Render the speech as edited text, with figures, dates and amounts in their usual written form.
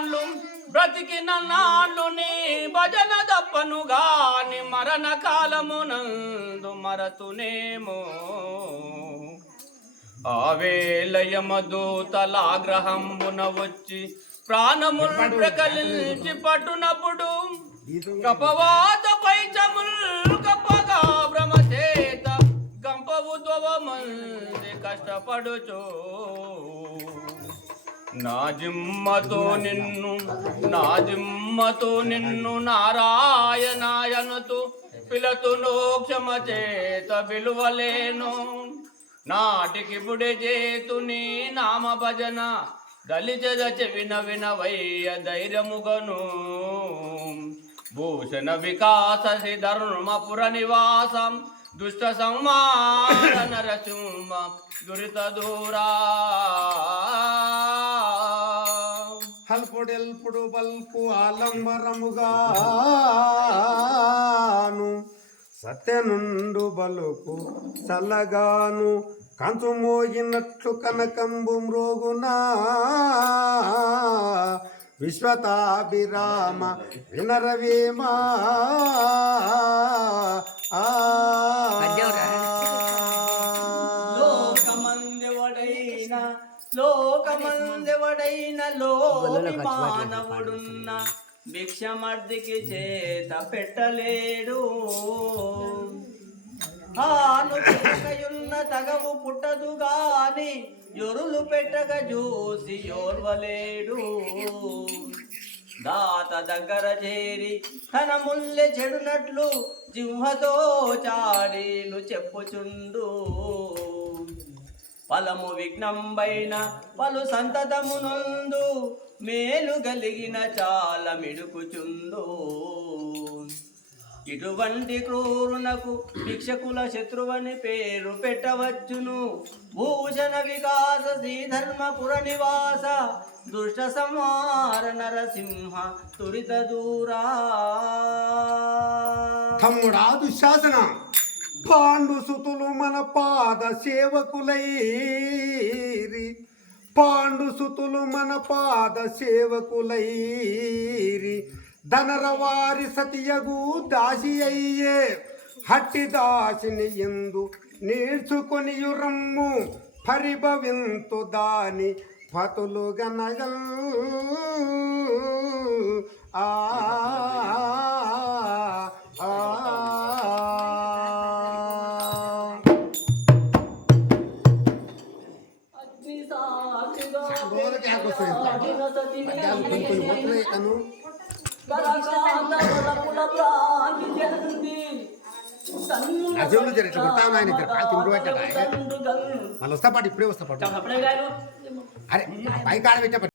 నాళ్ళు బ్రతికిన నాళ్ళు నీ భజన తప్పను గాని మరణ కాలమునందు మరతునేమో ఆవేలయమదూతలాగ్రహంబున వచ్చి ప్రాణముల్ ప్రకలించి పట్టునప్పుడు కపవాత పైచముల్ కప్పగా భ్రమచేత గంపవు మంది కష్టపడుచో నా జిమ్మతో నిన్ను నారాయణాయనుతూ పిలతును క్షమ చేత విలువలేను నాటికి బుడే చేతు నీ నామ భజన దళిత వినవయ్య ధైర్యముగను భూషణ వికాస ధర్మపుర నివాసం దుష్ట సంహార నరసింహ దురిత దూరా హల్పుడెల్పుడు బల్పు ఆలంబరముగాను సత్యనుండు బలుకు చల్లగాను కంచు మోగినట్లు కనకంబు మ్రోగునా విశ్వతాభిరామ వినరవేమా లోకమందెవడైన లోకి మానవుడున్న భిక్షమర్దికి చేత పెట్టలేడు ఆను పెట్టకయున్న తగవు పుట్టదు గాని ఎరులు పెట్టక చూసి ఓర్వలేడు దాత దగ్గర చేరి తన ముల్లె చెడునట్లు జిహ్వతో చాడీలు చెప్పుచుండు ఫలము విఘ్నంబైన పలు సంతతమునందు మేలు గలిగిన చాలా మిడుకుచుండు ఇటువంటి క్రూరునకు భిక్షకుల శత్రువని పేరు పెట్టవచ్చును భూషణ వికాస శ్రీధర్మపుర నివాస దుష్ట సంహార నరసింహ తురిత దూరా తమ్ముడా దుశ్శాసన పాండు సుతులు మన పాద సేవకులైరి పాండు సుతులు మన పాద సేవకులైరి ధనరవారి సతియగు దాసి అయ్యే హట్టి దాసిని ఎందు నేర్చుకొని రమ్ము పరిభవింతు దాని పతులు గనగల్ ఆ రాజ్యంలో జరిగిన కొడతాను ఆయన తింటూ పెట్టాడు మళ్ళీ వస్తా పాటు ఇప్పుడే వస్తా పాటు అరే పై కాడ పెట్టా